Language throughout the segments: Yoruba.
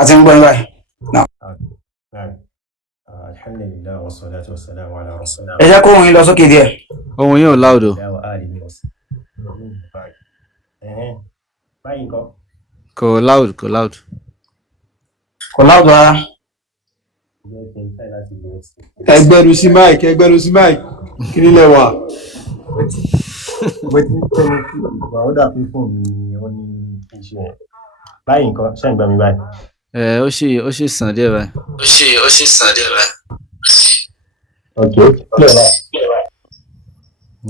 àti ń gbọ́ yín báyìí. Alhamdulillah wa salatu wa salam ala rasulillah. ẹ jẹ́ kó ohùn yín lọ sókè díẹ̀. Ohun yóò loud o. Báyìí nǹkan. Kò loud, kò loud. kò láwùjọ rárá. ẹgbẹ́rún sí mic kí nílẹ̀ wà. Mo ti ń pẹ́ ní kí ìgbà ó dà fún fóònù mi ó ní iṣẹ́ ẹ̀. Báyìí nǹkan ṣé ń gbà mí báyìí? Ó sì sàn díẹ̀ báyìí. Okay, clear báyìí.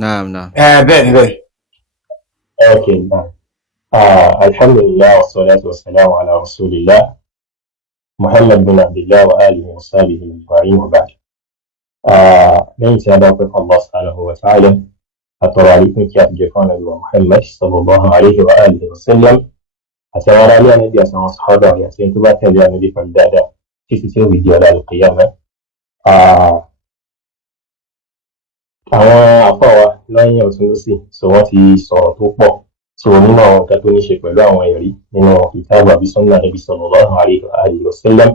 Naam, naam. bẹ́ẹ̀ ni bẹ́ẹ̀. Okay, now. Alhamdulillah wa salatu wa salam ala rasulillah. Muhammad bin Abdullah wa alihi wa sahbihi ajma'in wa ba'd. Lẹ́yìn tí a bá pẹ́ fún Allah subhanahu wa ta'ala, àtọ̀rọ̀ àlékún kí a fi jẹ fún Ànábì wa Muhammad sallallahu alayhi wa alihi wa sallam, àti àwọn ará ilé Ànábì àti àwọn sàhábà rẹ̀ àti ẹni tó bá tẹ̀lé Ànábì pẹ̀lú dáadáa títí tí ó fi di ọ̀la al-qiyamah. Àwọn àfáà wa lẹ́yìn ọ̀tún lósì so wọ́n ti sọ̀rọ̀ tó pọ̀ so nínú àwọn nǹkan tó ní ṣe pẹ̀lú àwọn ẹ̀rí nínú kitabu àbí sunnah Ànábì sallallahu alayhi wa sallam.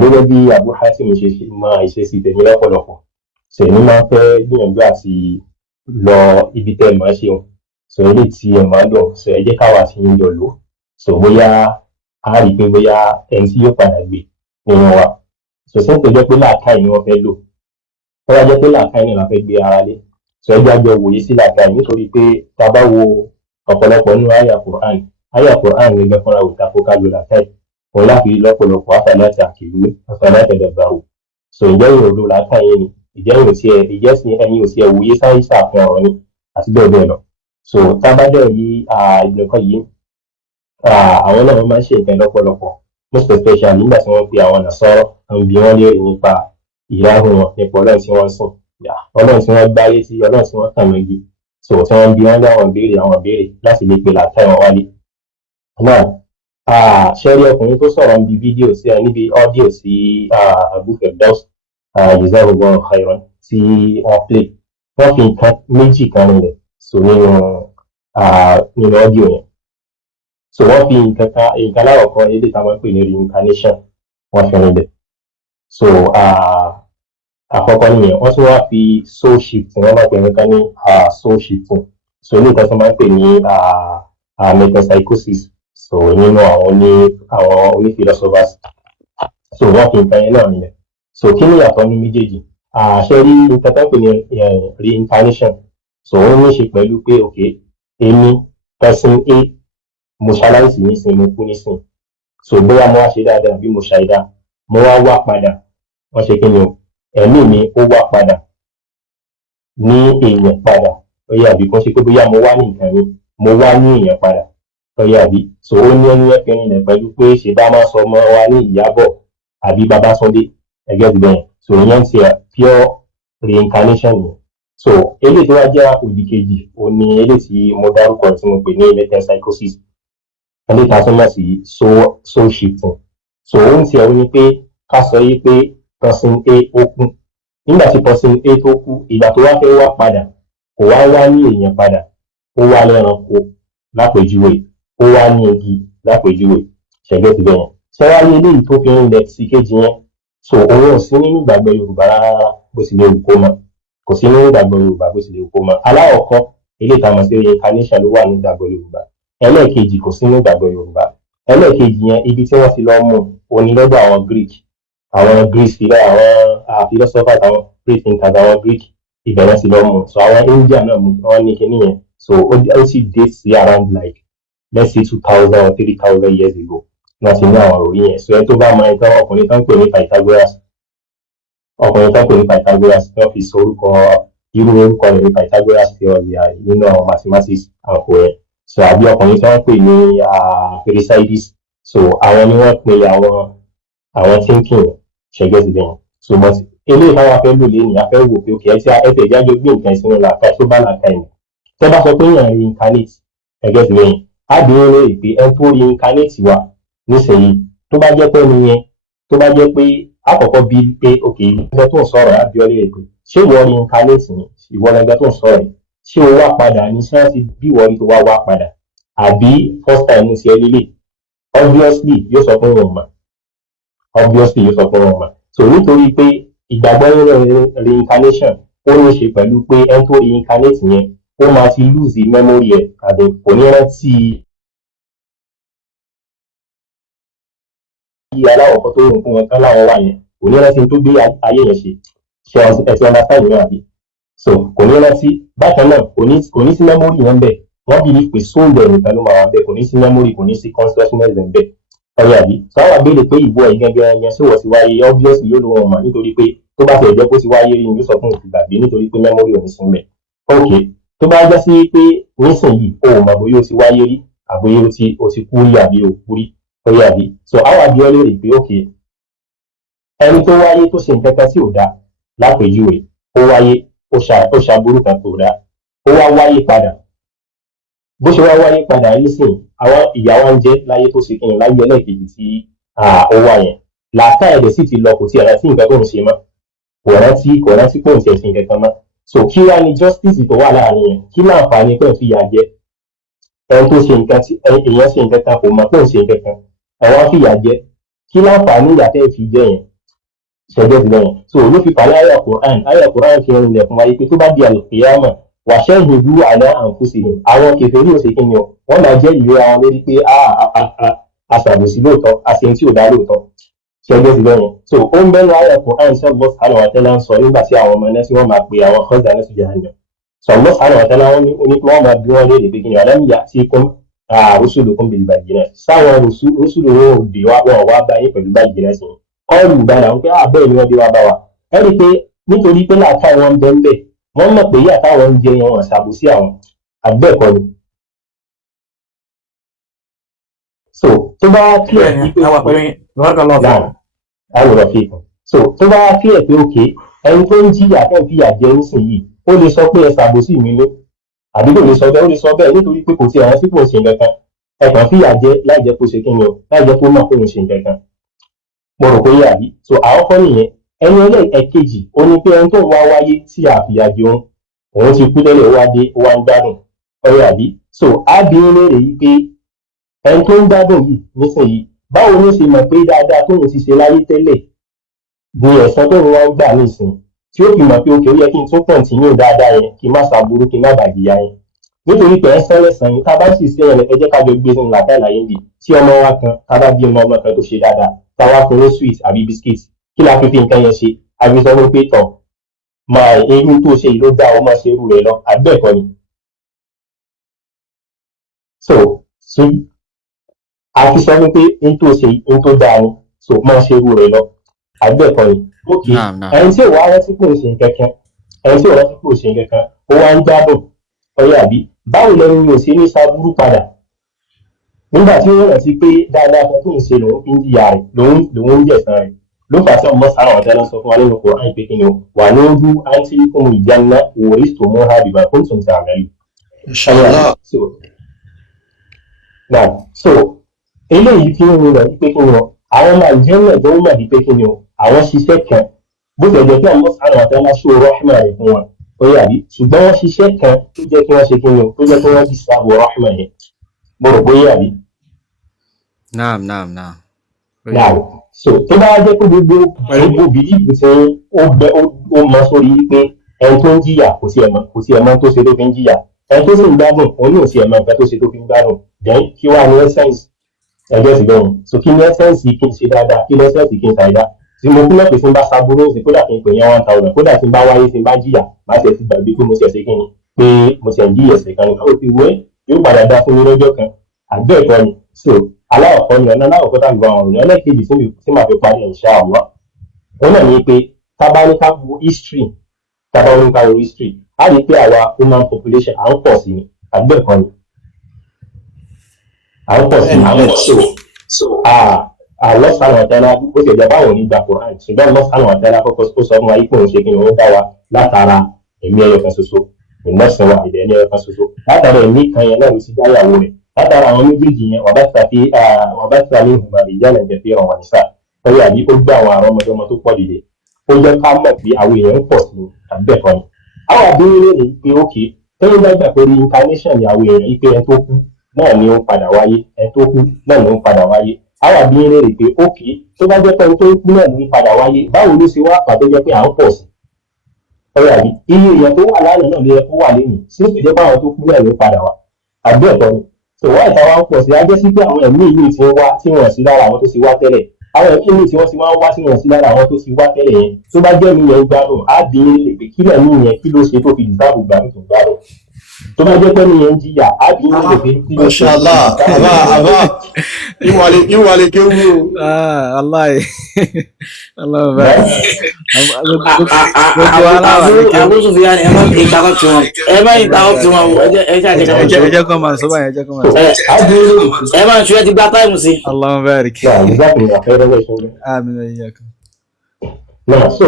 Gẹ́gẹ́ bí Abu Hatim ṣe máa ìṣesí tèmi lọ́pọ̀lọpọ̀ sèmi máa ń fẹ́ gbìyànjú àti lọ ibi tẹ́ ẹ máa ṣe wọn so ilé tí ẹ máa lọ so ẹ jẹ́ káwa sí ń jọ lò so bóyá a rí i pé bóyá ẹni tí yóò padà gbé nínú wa so ṣé ń pè jẹ́ pé làákàyè ni wọ́n fẹ́ lò tó bá jẹ́ pé làákàyè ni wọ́n fẹ́ gbé ara lé so ẹ jájọ wòye sí làákàyè nítorí pé tá a bá wo ọ̀pọ̀lọpọ̀ nínú àyà Qur'an gẹ́gẹ́ fúnra ò tako ká lo làákàyè òun láti rí lọ́pọ̀lọpọ̀ afẹ́láti àkìlú afẹ́láti ẹ̀dẹ̀gbàrò so ìjẹ́ ìrìn òdo làákàyè ni ìjẹ́ ẹ̀yin ò sí ẹ̀ wòye sáyẹ́nsà fún ọ̀rọ̀ ni àti bẹ́ẹ̀ bẹ́ẹ̀ lọ so tábàdẹ̀ yìí ìgbẹ́kọ̀ yìí àwọn náà wọ́n máa ń ṣe nǹkan lọ́pọ̀lọpọ̀ most especially nígbà tí wọ́n pe àwọn nàṣọ́rọ́ àwọn bí wọ́n léèrè nípa ìyáhùn wọn nípa ọlọ́run tí wọ́n sùn ọlọ́run tí wọ́n gbá létí ọlọ́run tí wọ́n kàn lógi so tí wọ́n bí wọ́n láwọn béèrè láti lè pe làákàyè wọn wálé náà ṣẹ́rí ọkùnrin tó sọ̀rọ̀ níbi fídíò sí níbi ọ́díò sí Abu Firdaus jazakallahu khairan tí wọ́n play wọ́n fi nǹkan méjì kan nílẹ̀ so nínú ọ́díò yẹn so wọ́n fi nǹkan láwọ̀kọ́ ilé táwọn ń pè ní reincarnation wọ́n fi nílẹ̀ so àkọ́kọ́ nìyẹn wọ́n tún wá fi soul shifting wọ́n máa pè nǹkan ní soul shifting so ilé ìkan tó máa ń pè ní metempsychosis so nínú àwọn oní-philosophers so wọ́n fi nǹkan yẹn náà nílẹ̀ so kí ni ìyàtọ̀ ní méjèèjì ṣe rí nǹkan tó ń pè ní reincarnation so ó ní í ṣe pẹ̀lú pé ok èmi person A mo ṣaláìsí nísìn mo kú nísìn so bóyá mo wá ṣe dáadáa bí mo ṣàìdá mo wá padà wọ́n ṣe kí ni o ẹ̀mí mi ó wá padà ní èèyàn padà ó yẹ àbí kó ṣe pé bóyá mo wá ní nǹkan mi mo wá ní èèyàn padà ọyọ àbí so ó ní ẹni ẹkẹni rẹ pẹ̀lú pé ṣe bá máa sọ ọmọ wa ní Ìyábọ̀ àbí Babátúndé ẹgẹ ti bẹyẹn so ìyẹn ti pure reincarnation yẹn so eléyìí tó wá jẹ́ òdì kejì ó ní eléyìí tí mo dárúkọ tí mo pè ní metempsychosis eléyìí tá a tún mọ̀ sí soul shifting so ó ń tiẹ̀ ó ní pé ká sọ yí pé person A ó kú nígbà tí person A tó kú ìgbà tó wá fẹ́ wá padà kò wá ní èèyàn padà ó wá lẹ́ranko lápèjúwe ó wá ní igi lápèjúwe ṣẹ̀gbẹ́ ti bẹ̀yẹn ṣẹ́wá ní eléyìí tó fi ń lẹ̀ sí kejì yẹn so òun ò sí nínú ìgbàgbọ́ Yorùbá rárá bó ti lè wù kó mọ kò sí nínú ìgbàgbọ́ Yorùbá bó ti lè wù kó mọ aláwọ̀kọ́ eléyìí tá a mọ̀ sí reincarnation ló wà ní ìgbàgbọ́ Yorùbá ẹlẹ́ẹ̀kejì kò sí nínú ìgbàgbọ́ Yorùbá ẹlẹ́ẹ̀kejì yẹn ibi tí wọ́n ti lọ mú òní lọ́dọ̀ àwọn Greek sílẹ̀ àwọn philosophers àwọn great thinkers àwọn Greek ibẹ̀ wọ́n ti lọ mú so àwọn India náà mú wọ́n ní kinní yẹn so ó sì date sí around like let's say 2,000 or 3,000 years ago wọ́n ti ní àwọn òròyìn yẹn so ẹ tó bá mọ ẹ̀tọ́ ọkùnrin tó ń pè ní Pythagoras wọ́n fi sọ irú orúkọ rẹ̀ ní Pythagoras theory nínú àwọn mathematics àpò ẹ̀ so àbí ọkùnrin tó ń pè ní Pherecydes so àwọn ni wọ́n pe àwọn thinking ṣẹ̀gẹ́ ti bẹ̀yẹn so but eléyìí táwọn afẹ́ lò lé ní afẹ́ wò pé òkè ẹ tẹ̀ jáde gbé nǹkan ìsinmi làákàyè tó bá làákàyè tẹ́ bá sọ pé èèyàn reincarnate ẹ̀gẹ́ ti bẹ̀yẹn àbíyẹn lè pé ẹni tó reincarnate wà nísìnyí tó bá jẹ́ pé nìyẹn tó bá jẹ́ pé àkọ́kọ́ bí pé òkè ìgbẹ́ tó ń sọ̀rọ̀ àbíọ́ lè pé ṣé ìwọ reincarnate ni ìwọ lẹ́gbẹ́ tó ń sọ̀rọ̀ yìí ṣé o wá padà ní sáyẹ́nsì bí ìwọ rí tó wá padà àbí first time ṣe lílé obviously yóò sọ fún wọn mà so nítorí pé ìgbàgbọ́ nínú reincarnation ó ní ṣe pẹ̀lú pé ẹni tó reincarnate yẹn ó máa ti lose memory ẹ̀ àbí kò ní rántí aláwọ̀ kan tó rìn fún wọn kán láwọn wà yẹn kò ní rántí tó gbé ayé yẹn ṣe ẹ̀sìn understand yẹn àbí so kò ní rántí bákan náà kò ní sí memory yẹn bẹ́ẹ̀ wọ́n bí pé soul ẹ̀ nìkan ló máa wà bẹ́ẹ̀ kò ní sí memory kò ní sí consciousness ẹ̀ bẹ́ẹ̀ ọ̀rẹ́ àbí so àwọn àbẹ̀lẹ̀ pé ìwọ ẹ̀ gẹ́gẹ́ yẹn ṣé wọ́n ti wáyé obviously yóò ló wọn mọ̀ nítorí pé tó bá tẹ̀ jẹ́ kó ti wáyé rí ni yóò sọ fún òkú gbàgbé nítorí pé memory ò ní sí mẹ́ ok tó bá já sí pé nísìnyí o ò mọ̀ bóyá o ti wáyé rí àbóyá o ti kú rí àbí o kú rí ọ̀rẹ́ àbí so àwọn àbíọ́ lè rí pé ok ẹni tó wáyé tó ṣe nǹkan kan tí ò dáa lápèjúwe ó wáyé ó ṣàbúrú kan tó dáa ó wá wáyé padà bó ṣe wá wáyé padà yìí sìn àwọn ìyàwó ń jẹ láyé tó ṣe kí ni láyé ẹlẹ́ẹ̀kejì tí ó wà yẹn làákà ẹ̀dẹ̀ sì ti lọ kò tí ẹ̀rọ tí nǹkan tó ń ṣe mọ́ kò rántí pé òun ti ẹ̀sìn kankan mọ́ so kí wá ní justice tó wà láàrin yẹn kí láǹfààní pé ń fi yà jẹ ẹni tó ṣe nǹkan tí èèyàn ṣe nǹkan kan kò mọ̀ pé òun ṣe nǹkan kan ẹ̀wọ̀n fi yà jẹ kí láǹfààní ìyàtẹ̀ fi jẹ yẹn ṣẹjẹ ti lẹ́yìn so ló fi pàlẹ́ àyà Quran fi rinlẹ̀ fún wáyé pé tó bá di àlùkìyámà wàṣẹ́ ìlú àlẹ́ àǹfùsì ni àwọn kèfèrí ò ṣe kí ni o wọ́n máa jẹ́ ìlú àwọn lórí pé àṣàbòsí lóòótọ́ àṣeyìn tí ò dá lóòótọ́ ṣẹjẹ ti lẹ́yìn so ó ń bẹ́nu àyà Quran ṣe Allah subhanahu wa ta'ala ń sọ nígbà tí àwọn ọmọ náà tí wọ́n máa pe àwọn kọ́ńtà náà sì jẹ́ àná so Allah subhanahu wa ta'ala wọ́n ní wọ́n máa bí wọ́n léèrè pé kí ni alam ya'tikum rusulukum bil bayyinat sáwọn rusulu wọn ò dé wọn wá báyìí pẹ̀lú bayyinat sí kọ́ọ̀lù ìgbàlà ń pẹ́ bẹ́ẹ̀ ni wọ́n dé wá bá wa ẹ rí i pé nítorí pé láàká wọn ń bẹ́ẹ̀ bẹ́ẹ̀ wọ́n mọ̀ pé yàtá wọn ń jẹ yẹn wọn ṣàbòsí àwọn àgbẹ̀kọ ni. so tó bá kílẹ̀ sí pé àwòrán fi kàn so tó bá kílẹ̀ pé òkè ẹni tó ń jìyà fẹ́ fìyà jẹ nísìnyìí ó lè sọ pé ẹ ṣàbòsí mi ní àbí kò lè sọ bẹ́ẹ̀ ó lè sọ bẹ́ẹ̀ nítorí pé kò tí àwọn tí kò ṣe nǹkan kan ẹ kàn fìyà jẹ láì jẹ́ kó ṣe kí ni o láì jẹ́ kó mọ̀ kó ń ṣe nǹkan kan mo rò pé yà bí so àkọ́kọ́ nìyẹn ẹni ẹlẹ́ẹ̀kejì ó ní pé ẹni tó ń wá wáyé tí àfìyà jẹun òun ti kú tẹ́lẹ̀ wá dé ó wá ń gbádùn ọ̀rẹ́ àbí so ábí ń lérè yìí pé ẹni tó ń gbádùn yìí nísìnyí báwo ló ṣe mọ̀ pé dáadáa tóun ti ṣe láyé tẹ́lẹ̀ ní ẹ̀san tóun wá ń gbà nísìn tí ó fi mọ̀ pé òkè ó yẹ kí n tún kọ̀ǹtínú dáadáa yẹn kí n má ṣàbúrú kí n má bàjìyà yẹn nítorí pé ẹ sẹ́lẹ̀sàn yìí tá a bá sì ṣe ẹ̀rẹ̀ ẹ jẹ́ ká jọ gbé sínú làkàlàyé yìí tí ọmọ wa kan tá a bá bí ọmọ kan tó ṣe dáadáa táwa fún ní sweet àbí biscuit kí la fi nǹkan yẹn ṣe àbí sọ pé tọ̀ máa irú tó ṣe yìí ló dá ọ máa ṣe irú rẹ̀ lọ àbẹ́ẹ̀kọ́ ni. so a fi sọ pé n tó ṣe n tó dáa ni so máa ṣe irú rẹ̀ lọ àbẹ́ẹ̀kọ́ ni. ok ẹni tí ò wá rántí pò ń ṣe kankan ó wá ń gbádùn ọyọ àbí báwo lẹnu mi ò ṣe ní sábúrú padà nígbà tí wọ́n rántí pé dáadáa kan tó ń ṣe lòun fi ń jìyà rẹ̀ lòun ń jẹ̀san rẹ̀ ló fà sí ọmọ sáà ọ̀tẹ́ lọ́sọ fún wa nínú Kùránì pé kí ni o wà ní ojú àǹtí fún ìjánná òwòrí tó mọ́ ha bìbà fún tòun ti àmẹ́lì. so eléyìí fi ń rìn pé kí ni o àwọn ọmọ àjẹmọ̀ tó ń mọ̀ ní pé kí ni o àwọn ṣiṣẹ́ kan bó ti ẹ̀jẹ̀ pé ọmọ sáà ọ̀tẹ́ lọ́sọ rọ́ọ̀mà rẹ̀ fún wọn ó yà bí ṣùgbọ́n wọ́n ṣiṣẹ́ kan tó jẹ́ kí wọ́n ṣe kí ni o tó jẹ́ kí wọ́n di sáàbù rọ́ọ̀mà yẹn mo rò bóyá bí. Naam. so tó bá jẹ́ pé gbogbo bìlíìfù tí ó mọ sórí pé ẹni tó ń jìyà kò sí ẹ̀mọ́ tó ṣe tó fi ń jìyà ẹni tó sì ń gbádùn òun ní òsì ẹ̀mọ́ nǹkan tó ṣe tó fi ń gbádùn then kí wàá ní essence ẹgbẹ́ sì lọ́run so kí ní essence kí n ṣe dáadáa kí ní essence kí n ṣàìdá tí mo kúnlẹ̀ pé tí n bá sábúrú ní kódà kí n pè yẹn 1000 kódà tí n bá wáyé tí n bá jìyà má ṣe ti gbàgbé pé mo ṣe ṣe kí ni pé mo ṣe ń jí ẹ̀sẹ̀ kan nìkan ó ti wé yóò padà dá fún mi lọ́jọ́ kan àgbẹ̀kọ́ ni so aláwọ̀kọ́ ni ọ̀nà aláwọ̀kọ́ tàbí àwọn ọ̀rọ̀ ẹlẹ́kejì tí màá fi parí insha Allah wọn náà ní pé tábánikà wo history a rí i pé àwa human population à ń pọ̀ sí ni àgbẹ̀kọ́ ni à ń pọ̀ sí so Allah subhanahu wa ta'ala ó sì ẹ̀jẹ̀ báwọn onígbà Quran ṣùgbọ́n Allah subhanahu wa ta'ala kọ́kọ́ ó sọ fún wa yìí pé òun ṣe kí ni òun dá wa látara ẹ̀mí ẹyọ kan ṣoṣo ìmọ̀sán wa ìdẹ̀ ẹ̀mí ẹyọ kan ṣoṣo látara ẹ̀mí kan yẹn náà ló ti dáyàwó rẹ̀ látara àwọn méjèèjì yẹn wà bá ti ní ìhùmà ìjànà ìjẹ̀fẹ́ ọ̀wà nìsà tọ́jú àbí ó gbé àwọn àrọ́ ọmọdé ọmọ tó pọ̀ dìde ó jẹ́ ká mọ̀ pé àwọn èèyàn ń pọ̀ sí àbẹ́ẹ̀kọ́ ni. àwọn àbúrò lè pé ókè tẹ́lẹ̀ bá gbà pé reincarnation ni àwọn èèyàn yìí pé ẹni tó kú náà ni ó ń padà wáyé, ẹni tó kú náà ni ó ń padà wáyé. Àwọn àbí ń rèrè pé ókè tó bá jẹ́ pé ẹni tó kú náà ni ó ń padà wáyé, báwo ló ṣe wá pàtó jẹ́ pé à ń pọ̀ sí? Ọ̀rẹ́ àbí iye èèyàn tó wà lánàá náà ló yẹ kó wà lẹ́nu, sí kò jẹ́ pé àwọn tó kú náà ló ń padà wá. Àbí ẹ̀tọ́ ni. Tòwá ìta wa ń pọ̀ sí, a jẹ́ sí pé àwọn ẹ̀mí ìlú tí wọ́n wá tí wọ́n sí lára àwọn tó ti wá tẹ́lẹ̀. Àwọn ẹ̀mí ìlú tí wọ́n ti máa ń wá tí wọ́n sí lára àwọn tó ti wá tẹ́lẹ̀ yẹn. Tó bá jẹ́ mi yẹn gbádùn, á bí ń lè pé kílẹ̀ mi yẹn kí ló ṣe tó fi dìsáàbù gbádùn tó gbádùn. Tó bá jẹ́ pé mi yẹn ń jìyà, á bí ń lè pé kí ló ṣe. Mashallah, àbá ìwàlẹ̀ kéwú o. Allah Allah Abu Sufyan ẹ má ìtakọ̀ tí wọn ẹ jẹ́ kó máa sọ báyìí, ẹ jẹ́ kó máa sọ. ẹ má ṣe ti gba táìmù sí. Allahumma barik. Àmín iyyakum. Náà so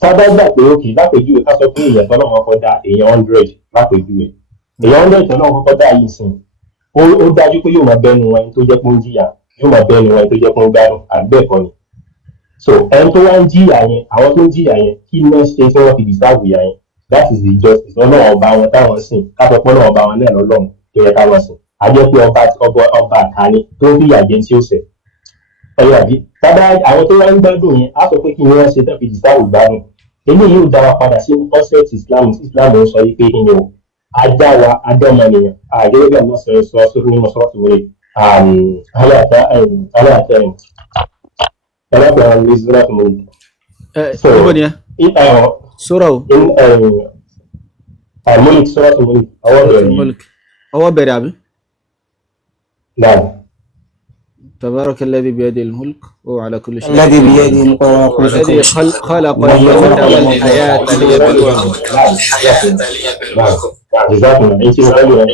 tábà gbà pé òkè lápèjúwe ká sọ pé èèyàn tọ́lọ́ wọn kọ́ dá èèyàn 100 lápèjúwe. Èèyàn 100 tọ́lọ́ wọn kọ́ dá yìí sìn. Ó dájú pé yóò máa bẹ́nu ẹni tó jẹ́ pé ń jìyà, yóò máa bẹ́nu ẹni tó jẹ́ pé ń gbádùn, àbẹ́ẹ̀kọ́ ni. So ẹni tó wá ń jìyà yẹn, àwọn tó ń jìyà yẹn kí ní wọ́n ṣe tí wọ́n fi dìsáàbù yà yẹn, that is the justice. Ọlọ́run ọba wọn táwọn sìn, káfọ́ pé ọlọ́run ọba wọn náà lọ́lọ́run tó yẹ káwọn sìn. A jẹ́ pé ọba àkàní tó ń fìyà jẹ tí ó ṣẹ̀. Ẹ̀yọ́ àbí tábà àwọn tó wá ń gbádùn yẹn á sọ pé kí ni wọ́n ṣe tán fi dìsáàbù gbádùn. Eléyìí yóò dá wa padà sí concept Islam ń sọ yìí pé kí ni o ajá wa adọ́mọnìyàn àgẹ́gẹ́ bí àwọn sọ sórí mímọ́ sọ́ọ̀tù wọlé aláàtà ní ìsúná tó mọ̀ ní. Níbo ni ẹ? Sura o? Mulk sọ́ọ̀tù tó mọ̀ ní ọwọ́ bẹ̀rẹ̀ àbí? Náà. تبارك الذي بيده الملك وهو على كل شيء الذي بيده الملك وهو على كل شيء الذي خلق الموت والحياة ليبلوكم. جزاكم الله خيرا.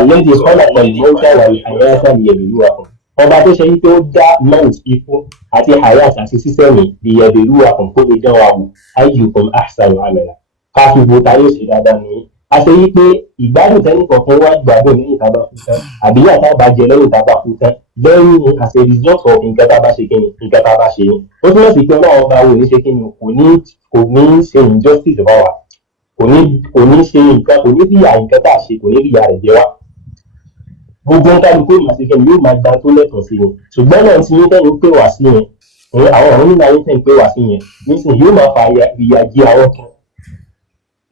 الذي خلق الموت والحياة ليبلوكم. Ọba tó ṣe yí pé ó dá mount ikú àti hayat àti sísẹ́mì liyabluwakum kó lè dán wa wò ayyukum ahsanu amala. Ká fi wo ta yóò ṣe dáadáa nìyí. A ṣe yí pé ìgbádùn tẹ́lẹ̀ kọ̀ọ̀kan wá gbádùn lẹ́yìn tá a bá kú tán àbí yàtá bá jẹ lẹ́yìn tá a bá kú tán lẹ́yìn as a result of nǹkan tá a bá ṣe kíni nǹkan tá a bá ṣe ni. Ó túmọ̀ sí pé ọlọ́run ọba wo ní ṣe kíni kò ní ṣe injustice bá wa, kò ní ṣe nǹkan, kò ní ríyà nǹkan tá a ṣe, kò ní ríyà rẹ̀ jẹ wá. Gbogbo ń kálukú ìmọ̀síkẹ́ ni yóò máa gba tó lẹ́tọ̀ọ́ sí ni. Ṣùgbọ́n náà tí yín tẹ́yìn pé wá sí yẹn, àwọn ọ̀run nínú ayé tẹ́yìn pé wá sí yẹn, nísìnyí yóò máa fa ìyà jí àwọn kan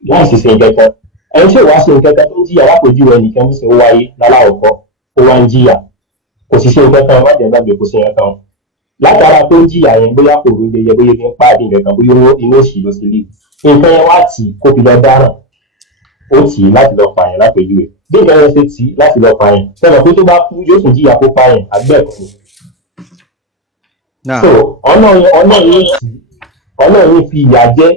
láì sì ṣe nǹkan kan. Ẹni tí ò wá ṣe nǹkan kan tó ń jìyà lápòjú rẹ̀ nìkan ní sẹ́ ó wáyé láláwọ̀kọ́, ó wá ń jìyà. Kò sì ṣe nǹkan kan, má jẹ́ gbàgbé kò ṣe nǹkan kan. Látara tó ń jìyà yẹn bóyá kò rí jẹjẹ bóyá fi ń pàdé nǹkan kan bóyá inú òṣì ló ṣe lé. Nǹkan yẹn wá tì kó fi lọ dáràn. Ó tì í láti lọ pààyàn lápèjú rẹ̀. Bí ìgbà yẹn ṣe tì í láti lọ pààyàn, sẹ́wọ̀n pé tó bá kú yóò tún jìyà kó pààyàn àgbẹ̀kọ̀ ni. So ọ̀nà yìí fi ìyà jẹ́,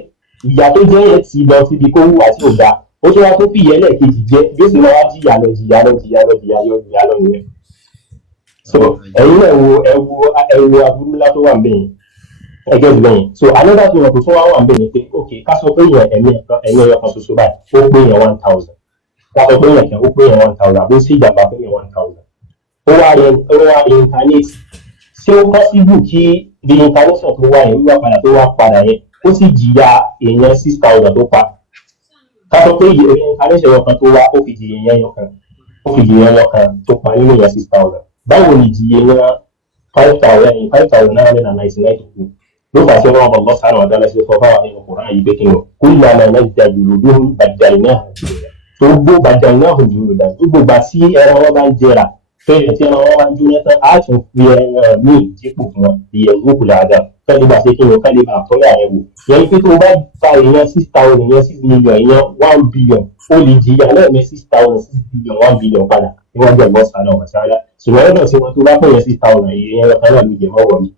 ìyà tó jẹ́ yẹn ti lọ síbi kó wù àti òdà. Ó tún wá tó fi ìyẹn lẹ́ẹ̀kejì jẹ́ yóò sì máa wá jìyà lọ nìyẹn. So ẹ̀yin náà ẹ wo aburú ńlá tó wà ń bẹ̀yìn. Ẹgẹ́ ti lẹ́yìn. So another thing tó tún wá wà ń bẹ̀yìn pé ok ká sọ pé ẹ̀mí ẹ̀yọ kan ṣoṣo báyìí ó pé yẹn 1000. Ká sọ pé yẹn kan ó pé yẹn 1000 àbó sí ìjàmbá pé yẹn 1000. Ó wá reincarnate. Ṣé ó possible kí reincarnation tó wá yẹn wíwá padà tó wá padà yẹn ó sì jìyà èèyàn 6000 tó pa? Ká sọ pé reincarnation ẹyọ kan tó wá ó fi jìyà èèyàn ẹyọ kan tó pa nínú èèyàn 6000. Báwo ni jìyà èèyàn 5999 tó kù? Ló fà ṣe wọn Allah subhanahu wa ta'ala ṣe sọ fáwọn nínú Kùránì yìí pé kí ni kullama najdada juluduhum baddalnahum tó gbó baddalnahum juludan gbogbo gbà tí ẹran wọn bá ń jẹrà fẹ́rẹ̀ tí ẹran wọn bá ń jóná tán á tún fi ẹran míì dípò fún wọn bí ẹ̀rú kùlà àdá kẹ́lẹ́ bá ṣe kí ni kẹ́lẹ́ bá àtọ́yà rẹ̀ wò. Yẹn pé tó bá fa èèyàn 6000 èèyàn 6 million èèyàn 1 billion ó lè jìyà lẹ́ẹ̀mẹ́ 6000 6 billion 1 billion padà níwájú Allah subhanahu wa ta'ala. Ṣùgbọ́n lọ́dọ̀ tí wọ́n tó bá pèèyàn 6000 èèyàn kan náà ló jẹ mọ́wọ́ mi.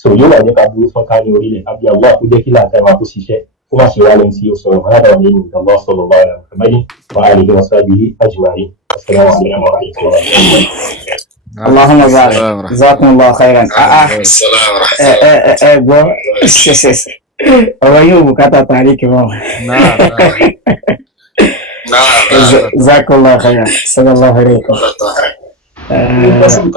So yóò wà ní ká burú fún ká ní orílẹ̀ àbí àwọn àkójẹ́ kí láǹkà máa kó ṣiṣẹ́ kó má ṣe wá lẹ́yìn tí ó sọ̀rọ̀ mọ́ládà ní ìlú ìjọba sọ̀rọ̀ lọ́wọ́ ẹ̀rọ Muhammadin wa alihi wa sahbihi ajma'in. Assalamu alaikum wa rahmatullahi wa barakatuh. Allahumma barik. Jazakumullahu khairan. Gbọ́ ọ̀rọ̀ yóò bùkátà tàrí kí wọ́n. Jazakumullahu khairan. Sallallahu alaihi wa sallam.